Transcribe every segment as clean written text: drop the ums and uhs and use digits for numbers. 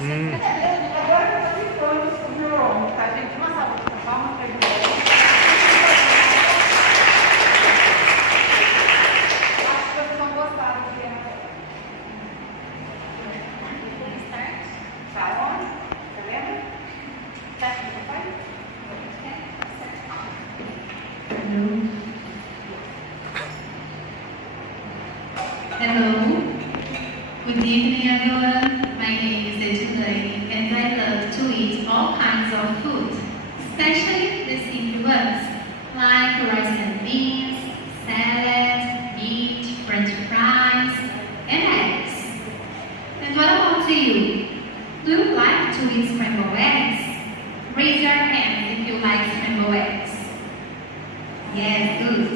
Agora eu estou limpando o meu ombro, tá, gente? Uma salva de palmas para ele. Acho que vocês vão gostar do que é. Tá onde? Você lembra? Tá aqui, papai? Hello. Good evening, everyone. My name is Ejulei, and I love to eat all kinds of food, especially the simple ones, like rice and beans, salad, meat, French fries, and eggs. And what about you? Do you like to eat scrambled eggs? Raise your hand if you like scrambled eggs. Yes, good.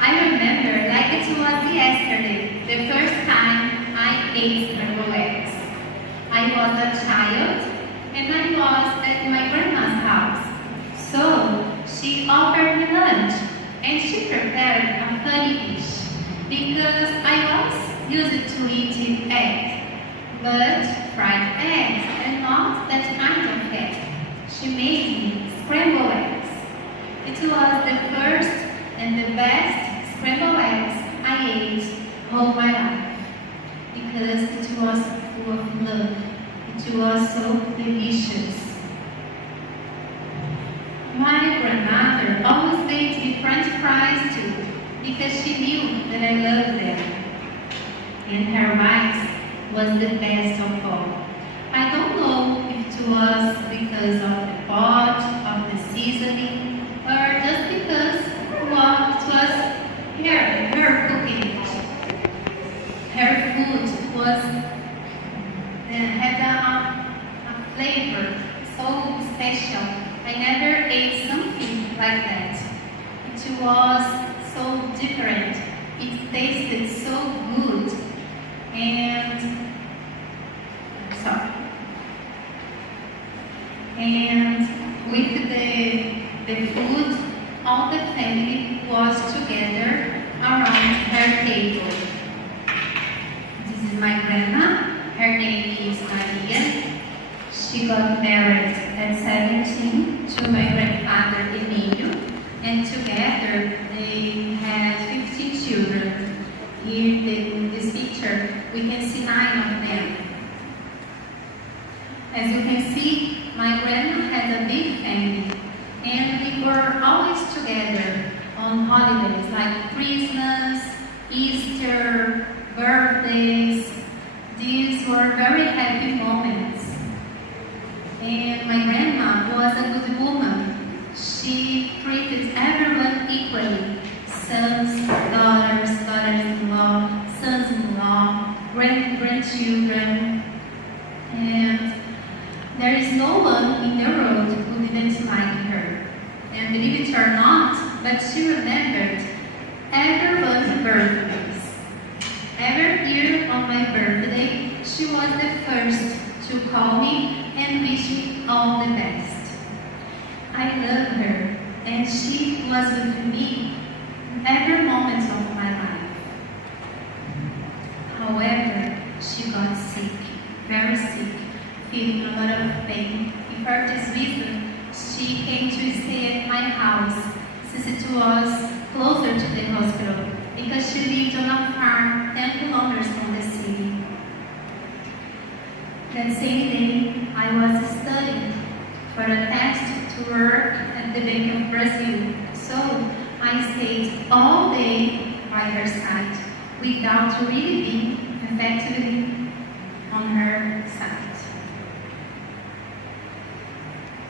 I remember like it was yesterday, the first time I ate scrambled eggs. I was a child and I was at my grandma's house. So she offered me lunch and she prepared a funny dish because I was used to eating eggs, but fried eggs and not that kind of egg. She made me scrambled eggs. It was the first and the best scrambled eggs I ate all my life because it was full of love. It was so delicious. My grandmother always made me French fries too because she knew that I loved them. And her rice was the best of all. I don't know if it was because of the pot, of the seasoning, or just because well, it was her cooking it. Her food was had a flavor so special. I never ate something like that. It was so different. It tasted so good. And with the food, all the family was together around her table. This is my grandma. Her name is Maria. She got married at 17 to my grandfather Emilio, and together they had 15 children. Here in this picture, we can see 9 of them. As you can see, my grandma had a big family, and we were always together on holidays like Christmas, Easter, birthdays. These were very happy moments. And my grandma was a good woman. She treated everyone equally. Sons, daughters, daughters-in-law, sons-in-law, grandchildren. And there is no one in the world who didn't like her. And believe it or not, but she remembered everyone's birthdays. Every year on my birthday, she was the first to call me and wish me all the best. I love her, and she was with me in every moment of my life. However, she got sick, very sick, feeling a lot of pain. And for this reason, she came to stay at my house since it was closer to the hospital because she lived on a farm 10 kilometers from the city. That same day, I was studying for a test to work at the Bank of Brazil. So I stayed all day by her side without really being effectively on her side.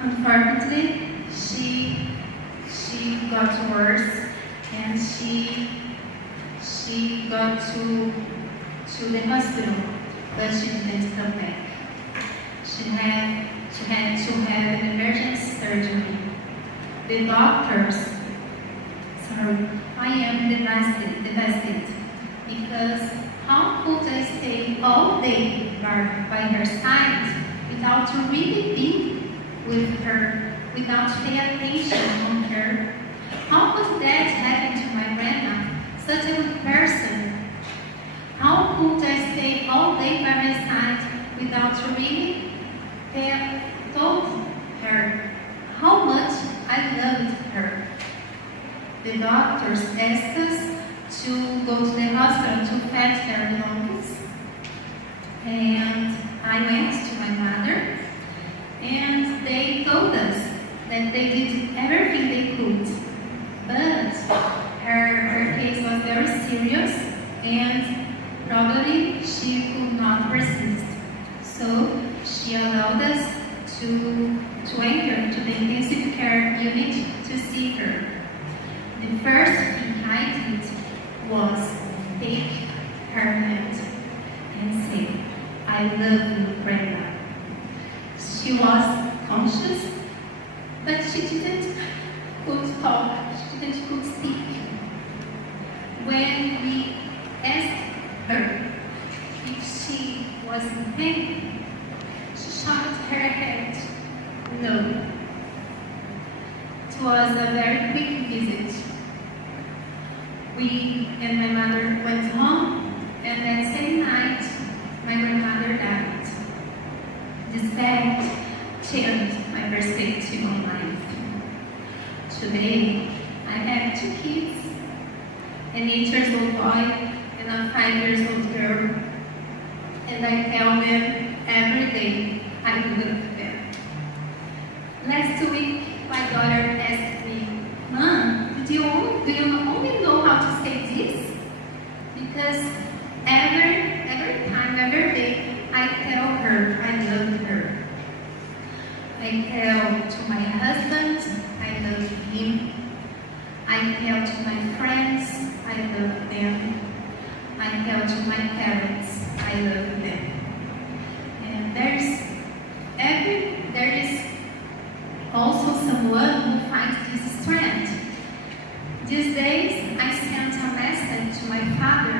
Unfortunately, she got worse and she got to the hospital, but she didn't come back. She had to have an emergency surgery. The doctors, I am devastated because how could I stay all day by her side without really being with her, without paying attention on her? How could that happen to my grandma, such a good person? How could I stay all day by her side without really told her how much I loved her. The doctors asked us to go to the hospital to fetch her lungs, and I went to my mother, and they told us that they did everything they could, but her case was very serious, and probably she could not persist. So she allowed us to enter to the intensive care unit to see her. The first thing I did was take her hand and say, "I love you, Grandma." She was conscious, but she didn't could talk, she didn't could speak. When we asked her if she was in pain, she shook her head, no. It was a very quick visit. We and my mother went home, and that same night, my grandmother died. This fact changed my perspective on life. Today, I have 2 kids, an 8-year-old boy and a 5-year-old girl, and I tell them every day I love them. Last week, my daughter asked me, "Mom, do you only know how to say this?" Because every time, every day, I tell her I love her. I tell to my husband I love him. I tell to my friends I love them. I tell to my parents I love them. And there is also someone who finds this strength. These days I sent a message to my father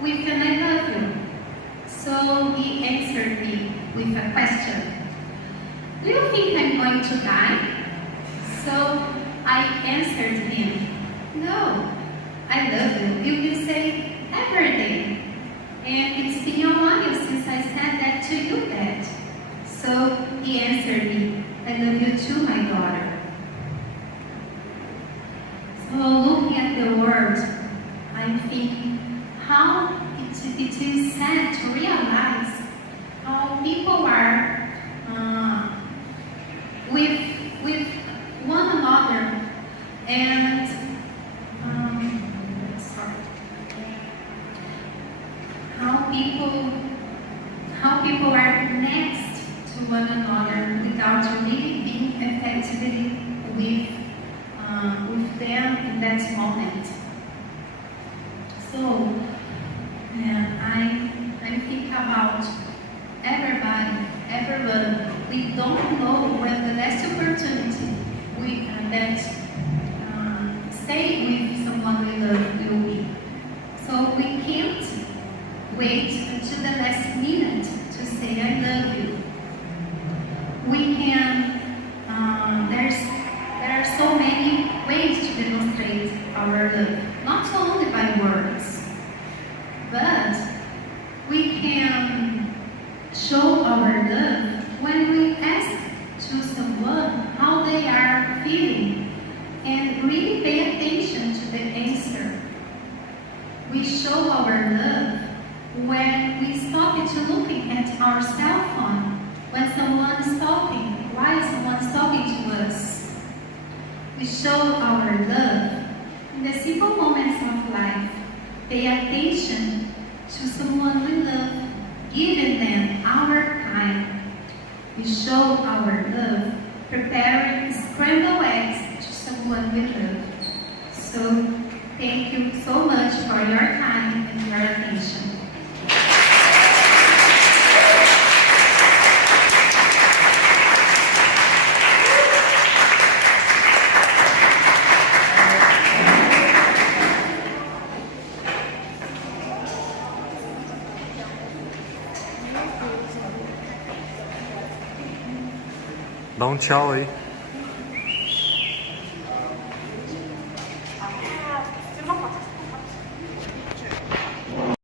with an "I love you." So he answered me with a question. "Do you think I'm going to die?" So I answered him, "No, I love you. You can say every day. And it's been a while since I said that to you, Dad." So he answered me, "I love you too, my daughter." So looking at the world, I'm thinking how it is sad to realize how people are with one another, and how people are next to one another without really being effectively with them in that moment. So I'm thinking about everybody, everyone. We don't know when the next opportunity that stay with someone we love will be. So we can't wait until the last minute to say "I love you." We can. There are so many ways to demonstrate our love, not only by words, but we can show our love when we ask to someone how they are feeling and really pay attention to the answer. We show our love when we stop to looking at our cell phone when someone is talking, while someone is talking to us. We show our love in the simple moments of life. Pay attention to someone we love, giving them our time. We show our love preparing scrambled eggs to someone we love. So, thank you so much for your time and your attention. Dá um tchau aí.